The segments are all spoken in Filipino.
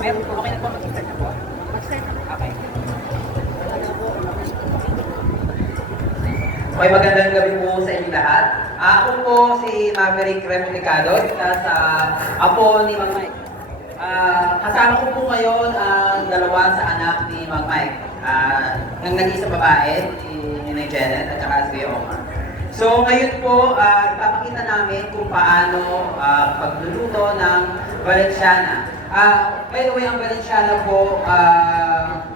Meron po. Okay na po. Mag-start na po. Mag-start na po. Okay. Okay, magandang gabi po sa inyo lahat. Ako po si Maverick Remolicado, isa sa apo ni Mang Mike. Kasama ko po ngayon ang dalawa sa anak ni Mang Mike. Ang nag-isa babae, ni Janet at saka si Omar. So ngayon po, ipapakita namin kung paano pagluluto ng Valenciana. By the way, ang Valenciana po,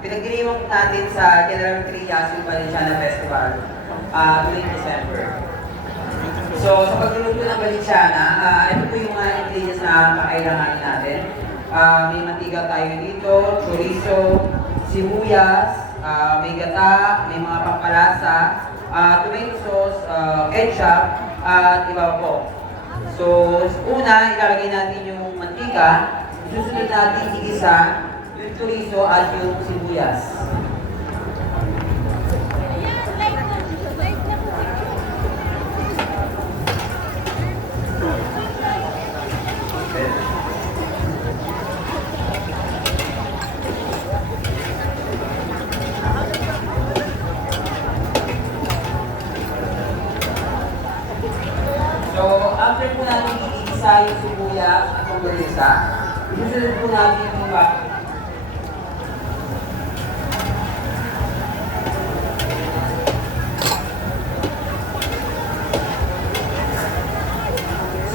pinagdiriwang natin sa General Trias yung Valenciana Festival tuwing December. So sa pagluluto ng Valenciana, ito po yung mga ingredients na kakailanganin natin. May mantika tayo dito, chorizo, sibuyas, may gata, may mga pampalasa, tomato sauce, ketchup, at iba po. So, una, ilalagay natin yung mantika, susunod natin igisa yung chorizo at yung sibuyas. So, after po natin iisa yung sibuyas at panggalisa, susunod po natin yung bago.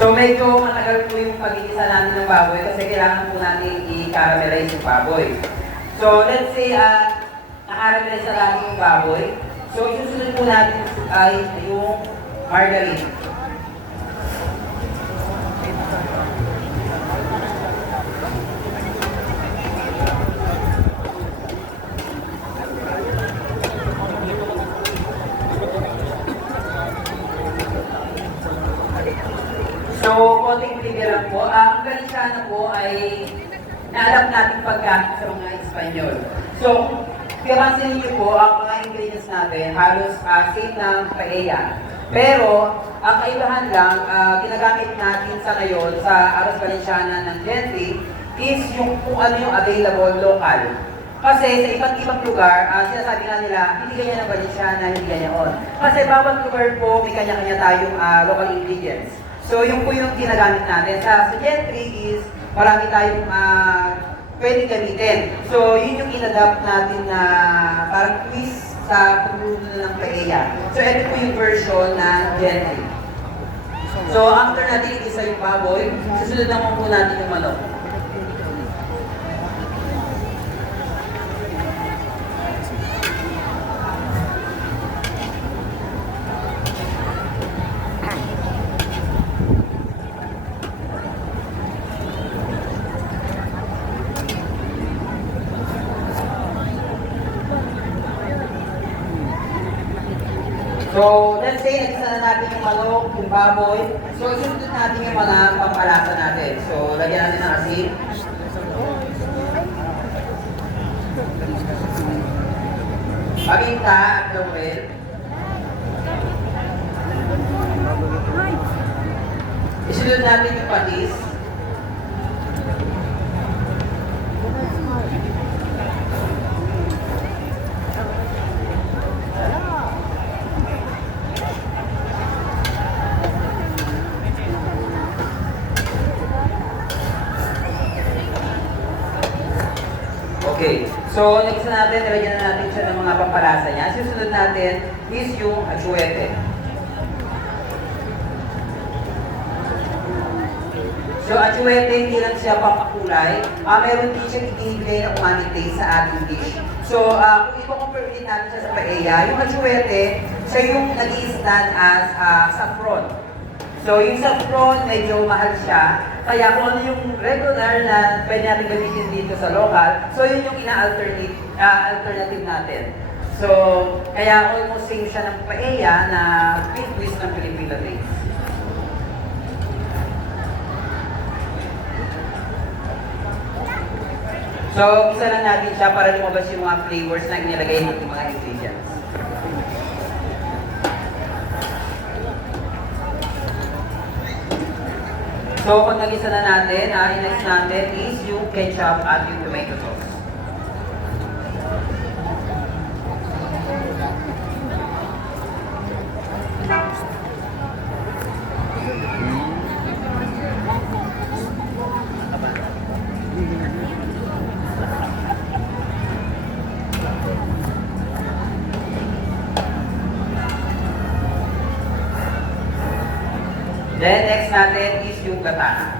So, medyo matagal po yung pag-iisa natin ng baboy kasi kailangan po natin i-caramelize yung baboy. So, let's say, na-caramelize na natin yung baboy. So, susunod po natin ay yung margarine. So, konting trivia lang po. Ang Valenciana po ay naalap natin paggamit sa mga Espanyol. So, kapansin niyo po, ang mga ingredients natin halos same ng paella. Pero, ang kaibahan lang, ginagamit natin sa ngayon sa Arroz Valenciana ng Gentry is yung kung ano yung available local. Kasi sa iba't ibang lugar, sinasabi nga nila, hindi ganyan ang Valenciana, hindi ganyan on. Kasi bawat lugar po, may kanya-kanya tayong local ingredients. So, yung po yung ginagamit natin. Sa Gentry is, marami tayong pwedeng gamitin. So, yun yung in-adapt natin na parang twist sa pagluluto ng paella. So, ito po yung version ng Gentry. So, after natin isa yung baboy, susunod naman po natin yung manok. So, let's say, nagisa na natin yung manok, yung baboy. So, isunod natin yung mga pampalasa natin. So, lagyan natin ng asin. Paminta at laurel. Isunod natin yung patis. Okay, so nagisa natin, nilagyan na natin siya ng mga pampalasa niya. Susunod natin is yung atsuete. So atsuete, hindi lang siya pampakulay. Meron din siya ibinibigay na umami taste sa ating dish. So kung i-compare din natin siya sa paella, yung atsuete, siya yung nag-i-stand as saffron. So, yung saffron, medyo mahal siya. Kaya kung ano yung regular na pwede natin gamitin dito sa local, so yun yung alternative natin. So, kaya almost same siya ng paella na twist ng Filipino taste. So, isa lang natin siya para lumabas yung mga flavors na inilagay natin mga ingredients. So, So, pag nagisa na natin, next natin is yung ketchup at yung tomato sauce. Then, next natin is yung gata.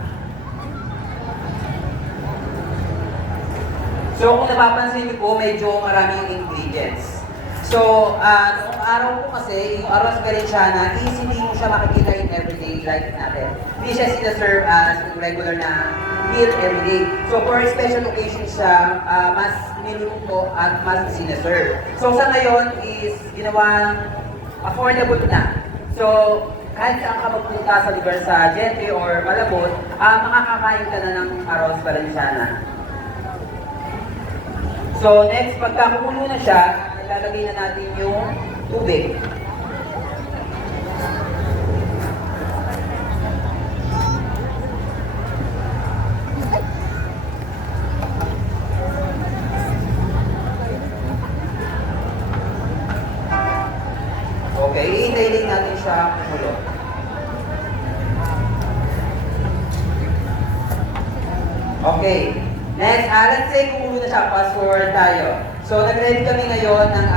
So, kung napapansin niyo po, medyo maraming ingredients. So, noong araw po kasi, yung arroz berenjena is hindi mo siya makikita in everyday life natin. Hindi siya sinaserve as regular na meal everyday. So, for special occasion siya, mas niluluto at mas sinaserve. So, sa ngayon is ginawang affordable na. So, kahit saan ka magpunta sa lugar sa Gente or Malabon, makakakain ka na ng arroz berenjena. So next, pagka kumulo na siya, ilalagay na natin yung tubig. Okay, iintayin natin siya kumulo. Okay. Next, let's say kumulo na siya, fast forward tayo. So, nag-ready kami ngayon ng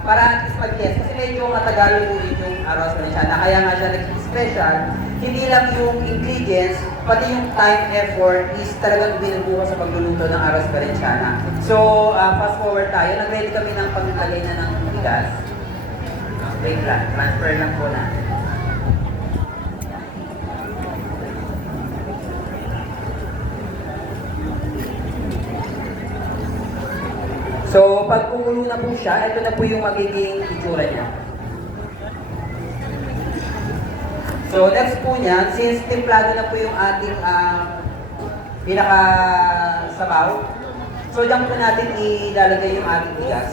para mag-guess. Kasi medyo matagal yung arroz berenjena. Kaya nga siya naging special. Hindi lang yung ingredients, pati yung time effort is talagang binubuo sa pagluluto ng arroz berenjena. So, fast forward tayo. Nag-ready kami ng paglalagay na ng bigas. Wait lang, transfer lang po natin. So, pag kumulo na po siya, ito na po yung magiging itsura niya. So, next po niya, since templado na po yung ating pinaka-sabaw, so diyan po natin ilalagay yung ating bigas.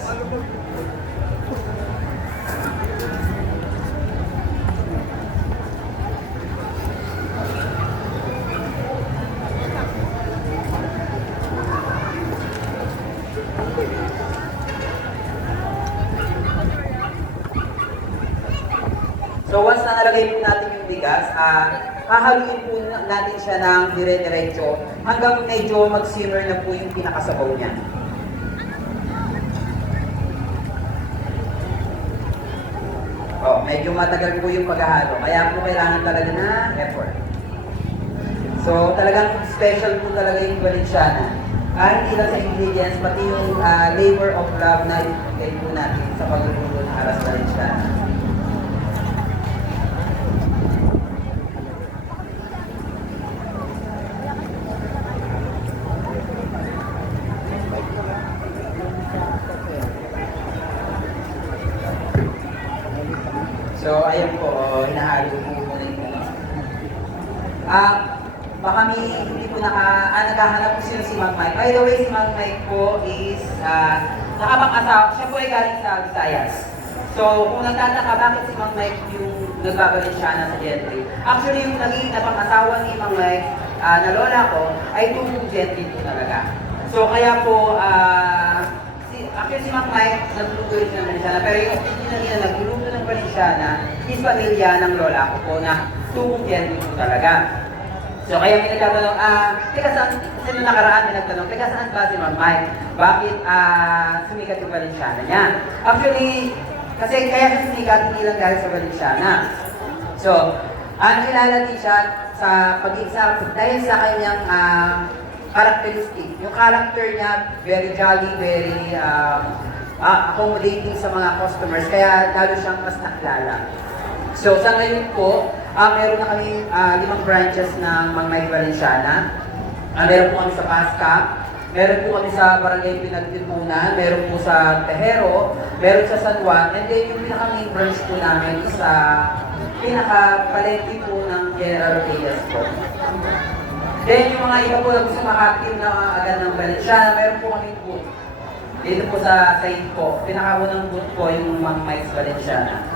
So once na nalagay po natin yung bigas, hahaluin po natin siya ng dire-diretso hanggang medyo mag-simmer na po yung pinakasabaw niya. Oh, medyo matagal po yung paghahalo, kaya po kailangan talaga na effort. So talagang special po talaga yung berenjena. Hindi lang sa ingredients, pati yung labor of love na ibigay po natin sa pagluluto ng arroz berenjena. So, ayan po, hinahalo po muna yung baka hindi po naghahanap po si Mang Mike. By the way, si Mang Mike po is nakapang-asawa. Siya po ay galing sa Visayas. So, kung nagtataka bakit si Mang Mike yung nagbabalensyana sa Gentry, actually yung naging napang-asawa ni Mang Mike na lola ko ay itong Gentry po talaga. So, kaya po, actually si Mang Mike nagluluto rin ng berenjena, pero yung original na nagluluto ng berenjena is pamilya ng lola ko po na tubong Gentry po talaga. So kaya may nagtatanong, teka saan, kasi nung nakaraan may nagtanong, teka saan ba si Mang Mike? Bakit sumikat yung berenjena niya? Actually, kasi kaya siya sumikat hindi lang dahil sa berenjena. So, nakilala din siya sa pag-example dahil sa kanyang characteristic. Yung character niya, very jolly, very accommodating sa mga customers, kaya lalo siyang mas nakilala. So sa ngayon po, meron na kami 5 branches ng Mang Mike Berenjena. Meron po kami sa Pasca, meron po kami sa Barangay Pinagtipunan, meron po sa Tejero, meron sa San Juan, and then yung pinaka-main branch po namin is sa pinaka-palengke po ng General Reyes po. Then yung mga iba po na gusto makatim na agad ng Berenjena, meron po kami po dito po sa side po. Pinaka-unang booth po yung Mang Mike's Berenjena.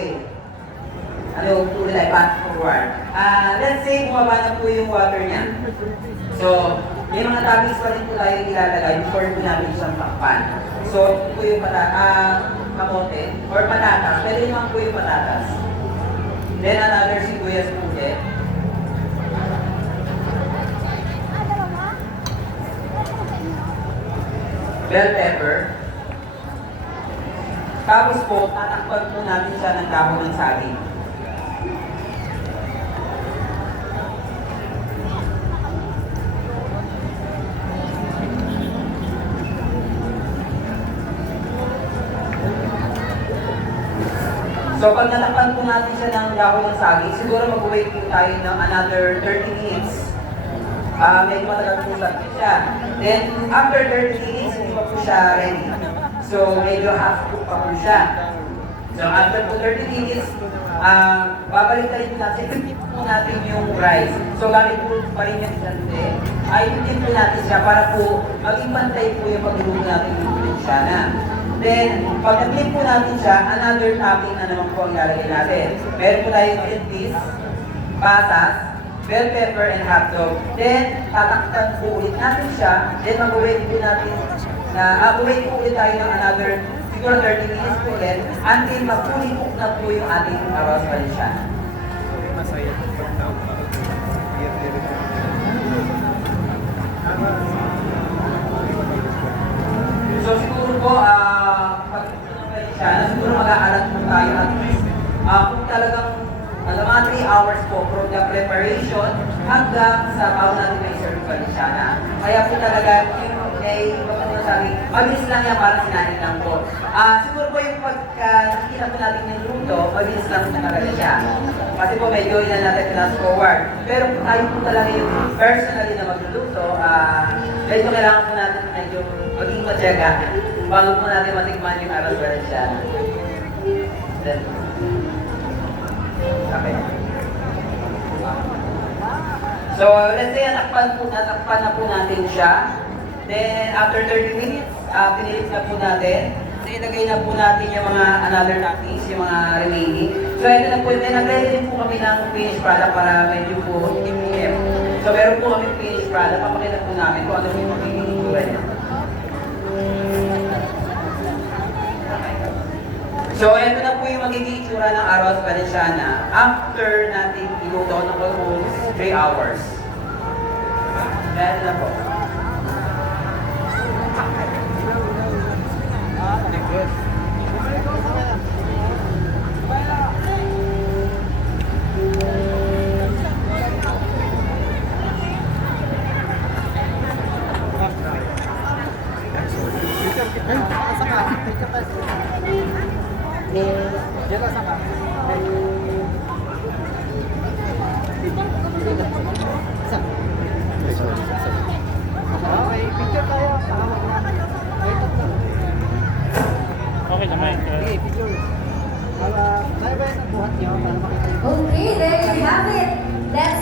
Okay. Ano, tuloy tayo, pass forward. Let's say, bumaba na po yung water niya. So, may mga toppings pa rin po tayo ilalagay before po namin siyang takpan. So, ito po yung kamote or patatas. Pwede naman po yung patatas. Then, another sibuyas po ulit. Bell pepper. Tapos po, tatakpan po natin siya ng dahon ng saging. So pag natakpan po natin siya ng dahon ng saging, siguro mag-wait po tayo ng another 30 minutes. Medyo matagal po siya. Then after 30 minutes, hindi pa po siya ready. So medyo half cook pa po siya. So after po 30 minutes, babalik tayo po natin, i-flip po natin yung rice. So gamit po pa rin yung sante. I-flip po natin siya para po maging pantay po yung pagluluto natin yung Valenciana. Then, pag nag-flip po natin siya, another topping na naman po ang ilalagay natin. Meron po tayong green peas, pasas, bell pepper, and hotdog. Then, tatakpan po ulit natin siya. Then, mag-wait po natin wait po ulit tayo ng another siguro 30 minutes po ulit until mag-fully cook na po yung ating arroz Valenciana. Masaya po pag So siguro po, pag Valenciana, siguro mag-aalat po tayo at least kung talagang mga 3 hours po from the preparation hanggang sa bago natin may serve Valenciana. Kaya po talaga yung sabi, mabilis lang yan para sinahin lang po. Siguro po yung pagka nakikita po natin yung luto, mabilis lang po talaga siya. Kasi po medyo ilan natin fast forward. Pero kung tayo po talaga yung personally na magluluto, medyo kailangan po natin medyo maging matyaga bago po natin matikman yung arroz Valenciana. Then, okay. So, let's say natakpan na po natin siya. Then, after 30 minutes, pinilit na po natin. So, ilagay na po natin yung mga another toppings, yung mga remaining. So, ito na po, nag-ready din po kami ng finished product para medyo po i-PM. So, meron po kami finished product. Papakita po namin kung ano yung magiging itsura niya. So, ito na po yung magiging itsura ng arroz Valenciana after natin iluto ng almost 3 hours. Ito na po. Okay naman. Okay, there you have it. Let's